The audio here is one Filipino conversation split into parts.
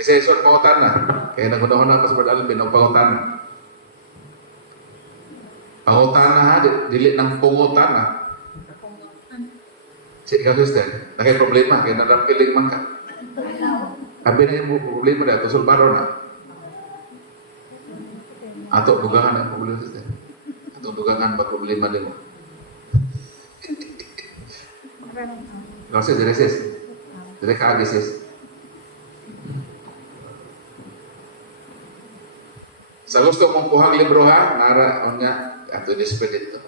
Kasi isot pangutan na. Kaya nagunahon na pa sa Brad Alvin, ang pangutan na. Pangutan na ha, dili ng pungutan na. Si ikaw, sister, nakay problema, kaya narampiling man ka. Sabi na yung problema na, tusulbaro na. Ato, dugangan na problema, sister. Ato, dugangan ba problema din mo? Kasi dire sis. Dire kaagi sis. Sa gusto mong kuhang libro ha, nara nga ato display dito.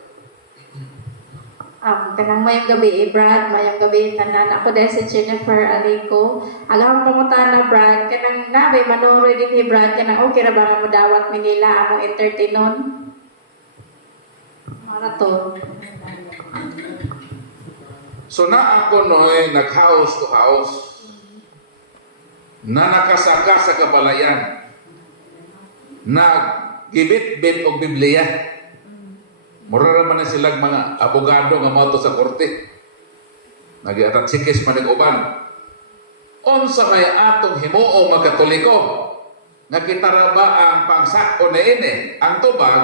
Tanang mayang gabi, Brad, mayang gabi, tanan. Ako dahil si Jennifer Alico. Alam mo na Brad, kanang nabay manoroy din ni Brad, kanang okay ra ba mo dawat Manila, among entertainon? Maraton. So na ako noy nag-house to house na nakasaka sa kabalayan, nagbibit-bit og Biblia. Mura naman na silang mga abogado nga mauto sa korte. Nag-iatat sikis man uban. Unsa may atong himuong mga Katoliko nga kita ra ba ang pangsako na ini ang tubag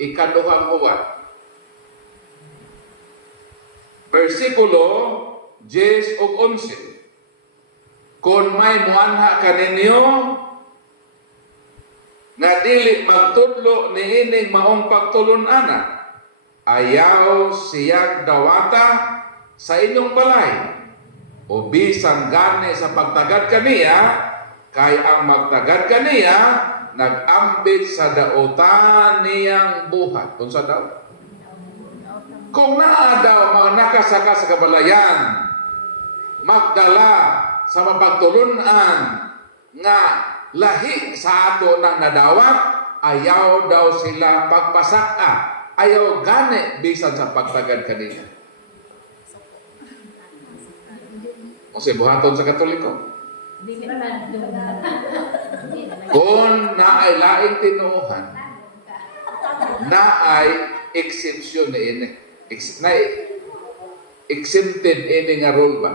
ikaduhang uwan. Versikulo 10 ug 11. Kung may muanha kaninyo nga dili magtudlo niining maong pagtulun-ana, ayaw siyang dawata sa inyong balay o bisan gani sa pagtagad kaniya, kay ang magtagad kaniya nag-ambit sa dautan niyang buhat. Kung sa daw? Kung naa daw mga nakasaka sa kabalayan, magdala sa mapagtulunan nga lahi sa ato ng nadawat, ayaw daw sila pagpasaka. Ayaw gani bisan sa pagtagad kanina. O si buhaton sa Katoliko. Kung naay laing tinuuhan, naay exemption na ini. Exempted ini nga rule ba?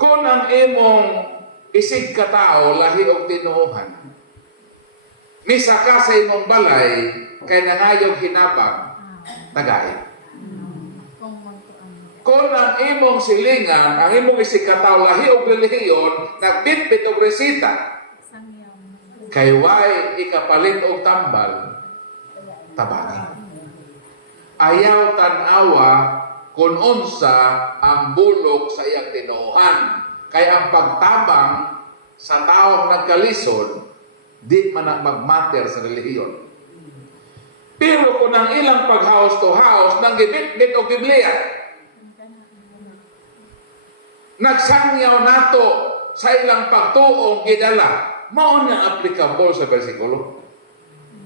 Kung ang imong isig katao lahi og tinuuhan, misaka sa imong balay, kay nangayog hinabang, tagay. Kung ang imong silingan, ang imong isikataw lahi o relihiyon, nagbitbit og resita, kay way ikapalit og tambal, tabangin. Ayaw tanawa kung unsa ang bulok sa iyang tinuuhan. Kay ang pagtabang sa taong nagkalisod, di man na magmatter sa relihiyon. Pero kung ang ilang pag-house to house, nang gibit-bit o Biblia, nagsangyaw nato sa ilang pagtuong gidala, mao na applicable sa bersikulo.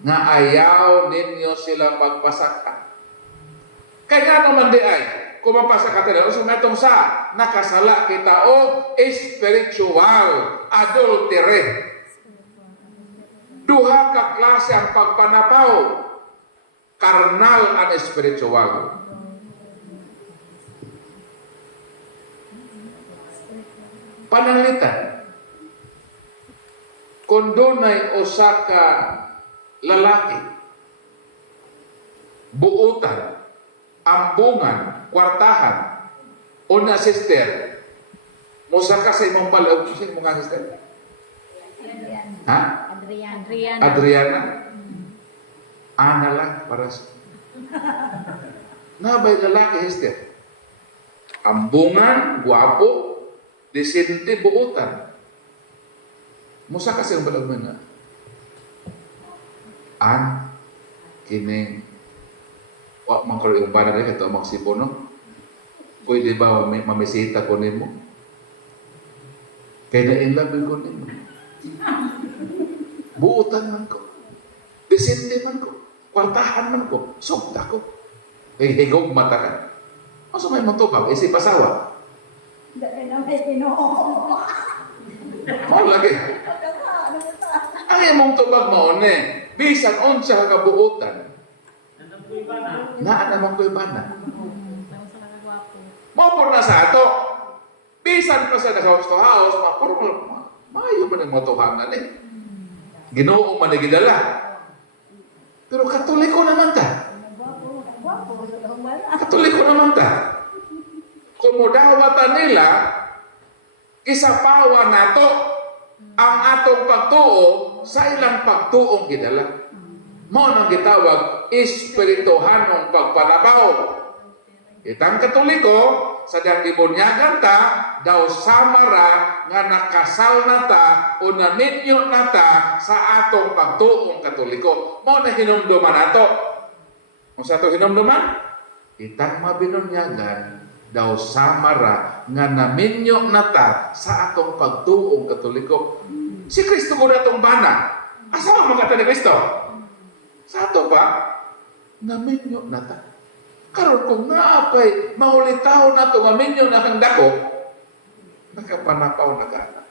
Nga ayaw ninyo sila pagpasaka. Kaya naman di ay, kung mapasaka tayo, so metong sa, nakasala kita o spiritual adultery. Duha ka klase ang pagpanapaw, karnal at spiritual. Pananglitan. Kung dunay usa ka lalaki, buutan, ambungan, kwartahan, una sister, musaka sa imong balay, sino mga sister? Ha? Adriana. Ana lang para sa nabay lalaki sister. Ambungan, guwapo, disente, buutan. Musa kasi ang balag na an kining wa man ko yung banag ito magsipo no. Pwede ba mamisita ko nimo? Kaya na in love ko nimo. Buutan man ko. Disente man ko. Kwartahan man ko. Sugda ko. Higog mata ka. Asa may matubag? Isi pasawa. Dahil na may Ginoo. Mao lagi. Ang imong tubag mao ni bisan unsa ka buutan. Naa namang ko'y bana. Mao por na sa ato. Bisan pa sa house to house, mapurmo Maayo man ang matuhangan eh. Ginoo man nagidala. Pero Katoliko naman ta. Katoliko naman ta. Kung modawatan nila, kisapawa nato ang atong pagtuo sa ilang pagtuong gidala. Mao nang gitawag espirituhanong pagpanabaw. Itang Katoliko sa diyang gibunyagan ta daw samara nga nakasal na ta o naninyo na ta sa atong pagtuong Katoliko. Mao na hinumduman nato. Kung sa ato hinumduman, itang mabinunyagan daw samara nga naminyo na ta sa atong pagtuong Katoliko. Si Kristo ko na itong bana. Asa ang mga ni Kristo? Sa ato pa, naminyo na ta. Karon kung naapay, maulitaw na ito, maminyo na kang dako, nakapanapaw na gana.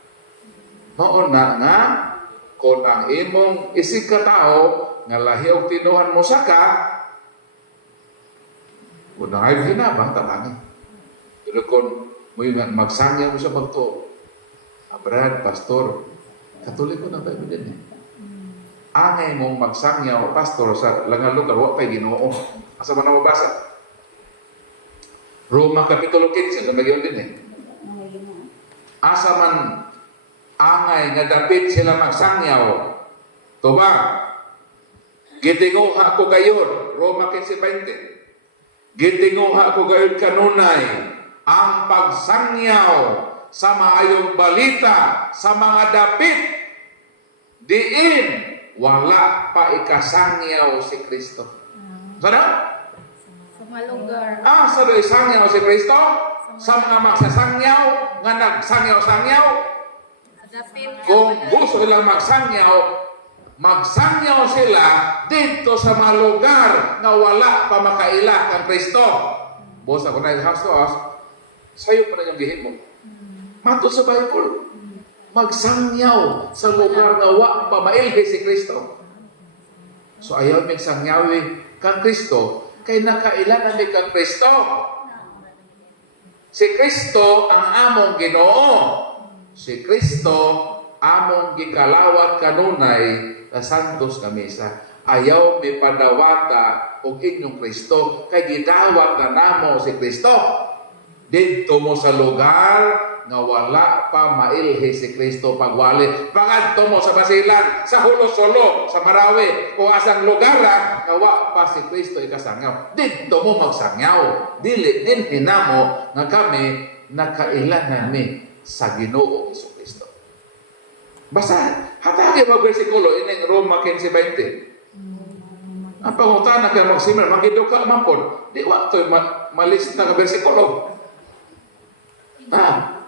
Mauna nga, kung ang imong isig katao, nga lahi og tinuhan mo saka, kung nangay hinabang, tabangi. Pero kung mo yung magsangya mo sa magto, Brad, Pastor, Katoliko na ba din eh? Angay mong magsangyaw, Pastor, sa langang lugar, huwag pa'y Ginoo. Asa man na mabasa? Roma Kapitulo 15, sa nagyon din eh. Asa man angay nga dapit sila magsangyaw. Tuba, gitinguha ko kayo, Roma 15:20. Gitinguha ko kayo kanunay ang pagsangyaw sa maayong balita sa mga dapit diin wala pa ikasangyaw si Kristo. Sana? Sa mga lugar. Sa do'y sangyaw si Kristo? Sa mga magsasangyaw nga nagsangyaw-sangyaw? Kung gusto nilang magsangyaw sila dito sa mga lugar na wala pa makaila kang Kristo. Boss, ako na yung house to house, sa'yo pa na yung gihit mo. Mato sa Bible, magsangyaw sa lugar na wala pa mailhi si Kristo. So ayaw may sangyawi kang Kristo, kay nakailan na kang Kristo. Si Kristo ang among Ginoo. Si Kristo among gikalawat kanunay na santos na misa. Ayaw mi padawata og inyong Kristo, kay gidawat na namo si Kristo. Dito mo sa lugar nga wala pa mailhi si Kristo pagwali. Pangadto mo sa Basilan, sa Hulo-Solo, sa Marawi, o asang lugar nga wala pa si Kristo ikasangyaw. Dito mo magsangyaw. Dili din hinamo nga kami nakailan nami sa Ginoo Jesucristo. Basta, hatagi mo versikulo ining Roma 15:20. Ang pangutan na kayo magsimmer, magiduka man po. Di wakto malista ka versikulo.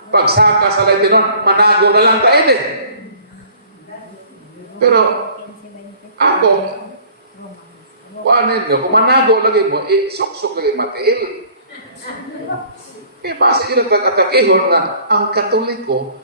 Pagsaka sa Latinon, manago na lang kain eh. Pero, ako, kuhanin nyo, kung manago lagi mo, suksok lagi matiil. Kaya basta yun ang tatakihon na ang Katoliko,